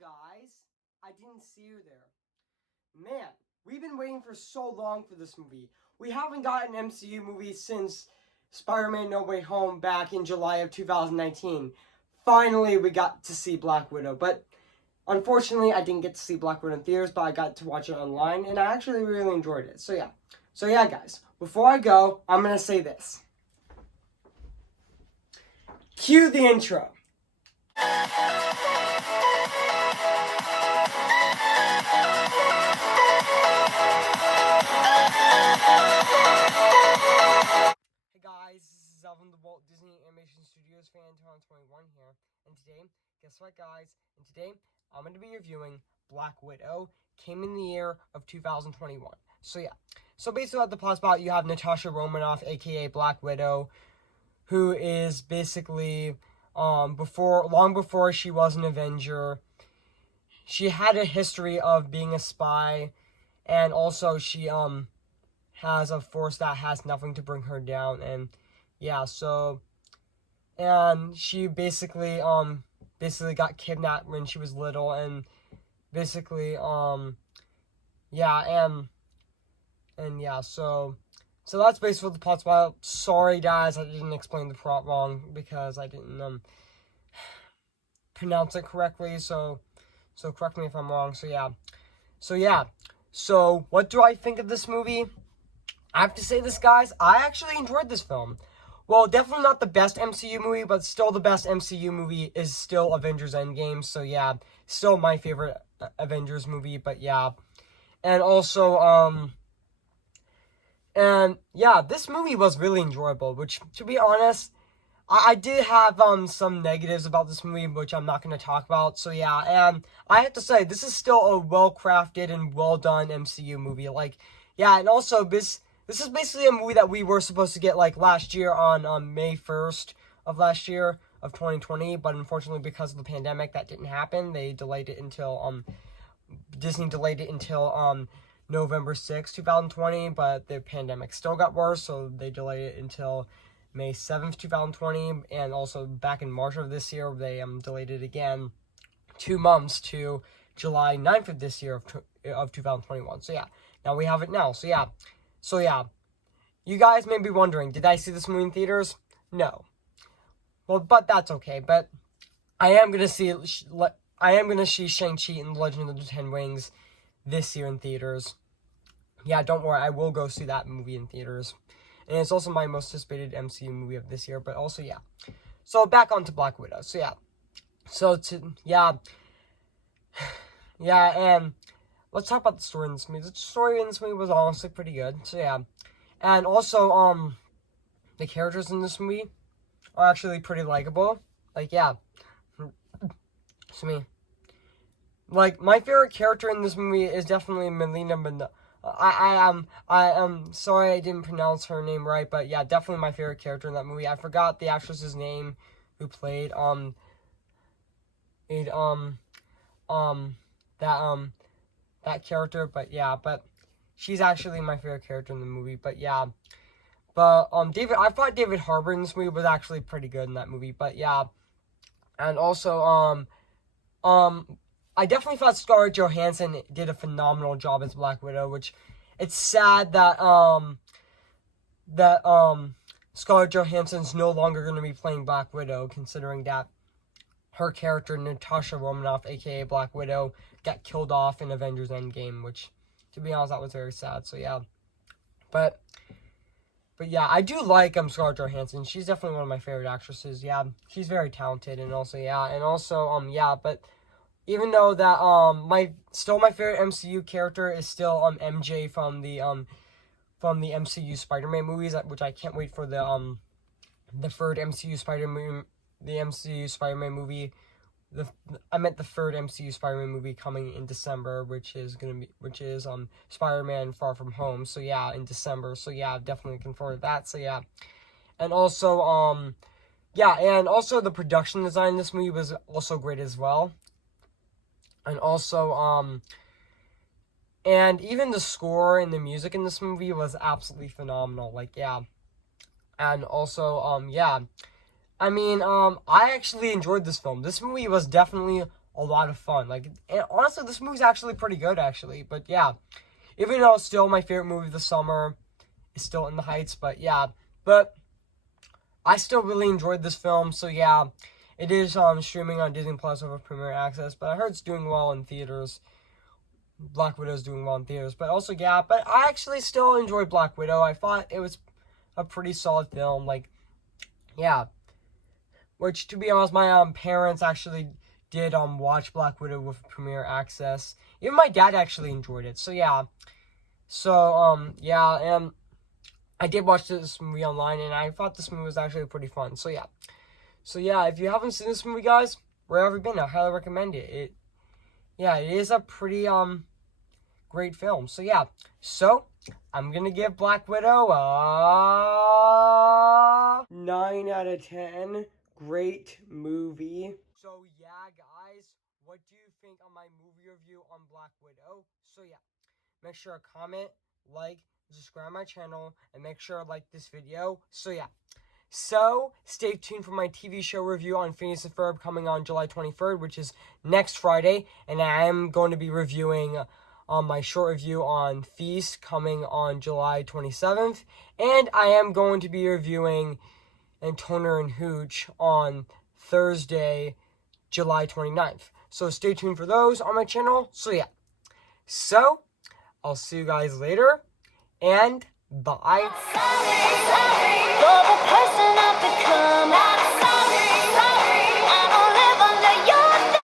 guys. I didn't see you there. Man, we've been waiting for so long for this movie. We haven't gotten an MCU movie since Spider-Man No Way Home back in July of 2019. Finally, we got to see Black Widow, but unfortunately, I didn't get to see Black Widow in theaters, but I got to watch it online, and I actually really enjoyed it. So yeah, guys, before I go, I'm going to say this. Cue the intro. Hey guys, this is Alvin the Walt Disney Animation Studios fan 21 here, and today, guess what guys, and today I'm going to be reviewing Black Widow, came in the year of 2021. So yeah, so basically at the plot spot, you have Natasha Romanoff, aka Black Widow, who is basically, long before she was an Avenger, she had a history of being a spy, and also she, has a force that has nothing to bring her down, and yeah, so, and she basically got kidnapped when she was little, and basically, yeah, and yeah, so that's basically the plot's about. Sorry guys, I didn't explain the plot wrong, because I didn't, pronounce it correctly, so correct me if I'm wrong, so what do I think of this movie? I have to say this, guys, I actually enjoyed this film. Well, definitely not the best MCU movie, but still the best MCU movie is still Avengers Endgame, so yeah, still my favorite Avengers movie, but yeah. And also, and yeah, this movie was really enjoyable, which, to be honest, I did have, some negatives about this movie, which I'm not going to talk about, so yeah, and I have to say, this is still a well-crafted and well-done MCU movie, like, yeah, and also, this is basically a movie that we were supposed to get, like, last year on May 1st of last year of 2020, but unfortunately, because of the pandemic, that didn't happen. They delayed it until, Disney delayed it until, November 6th, 2020, but the pandemic still got worse, so they delayed it until May 7th, 2020, and also back in March of this year, they, delayed it again 2 months to July 9th of this year of 2021, so yeah, now we have it now, so yeah, you guys may be wondering, did I see this movie in theaters? No. Well, but that's okay. But I am gonna see Shang-Chi and the Legend of the Ten Rings this year in theaters. Yeah, don't worry, I will go see that movie in theaters. And it's also my most anticipated MCU movie of this year, but also, yeah. So, back onto Black Widow. So, yeah. Yeah, and let's talk about the story in this movie. The story in this movie was honestly pretty good. So, yeah. And also, the characters in this movie are actually pretty likable. Like, yeah. It's me. Like, my favorite character in this movie is definitely Melina Benoist. I am sorry I didn't pronounce her name right, but yeah, definitely my favorite character in that movie. I forgot the actress's name who played, that character, but yeah, but she's actually my favorite character in the movie, but yeah. But, I thought David Harbour in this movie was actually pretty good in that movie, but yeah. And also, I definitely thought Scarlett Johansson did a phenomenal job as Black Widow, which, it's sad that, Scarlett Johansson's no longer going to be playing Black Widow, considering that her character, Natasha Romanoff, aka Black Widow, got killed off in Avengers Endgame, which, to be honest, that was very sad, so yeah. But yeah, I do like, Scarlett Johansson. She's definitely one of my favorite actresses, yeah. She's very talented, and also, yeah, yeah, but even though that, my favorite MCU character is still, MJ from the MCU Spider-Man movies, which I can't wait for the third MCU Spider-Man movie. I meant the third MCU Spider-Man movie coming in December, which is Spider-Man Far From Home. So yeah, in December. So yeah, definitely looking forward to that. So yeah, and also yeah, and also the production design in this movie was also great as well. And also and even the score and the music in this movie was absolutely phenomenal. Like yeah, and also yeah. I mean, I actually enjoyed this film. This movie was definitely a lot of fun. Like, and honestly, this movie's actually pretty good, actually. But yeah, even though it's still my favorite movie of the summer, it's still In the Heights. But yeah, but I still really enjoyed this film. So yeah, it is streaming on Disney Plus over Premiere Access. But I heard it's doing well in theaters. Black Widow is doing well in theaters. But also, yeah, but I actually still enjoyed Black Widow. I thought it was a pretty solid film. Like, yeah. Which, to be honest, my parents actually did watch Black Widow with Premiere Access. Even my dad actually enjoyed it. So yeah. So yeah, and I did watch this movie online, and I thought this movie was actually pretty fun. So yeah. So yeah, if you haven't seen this movie, guys, where have you been? I highly recommend it. It is a pretty great film. So yeah. So I'm gonna give Black Widow a 9 out of 10. Great movie. So yeah, guys, what do you think on my movie review on Black Widow? So yeah, make sure to comment, like, subscribe my channel, and make sure to like this video. So yeah. So, stay tuned for my TV show review on Phineas and Ferb coming on July 23rd, which is next Friday. And I am going to be reviewing my short review on Feast coming on July 27th. And I am going to be reviewing and Toner and Hooch on Thursday, July 29th. So stay tuned for those on my channel. So yeah. So, I'll see you guys later. And bye. For the person I've become.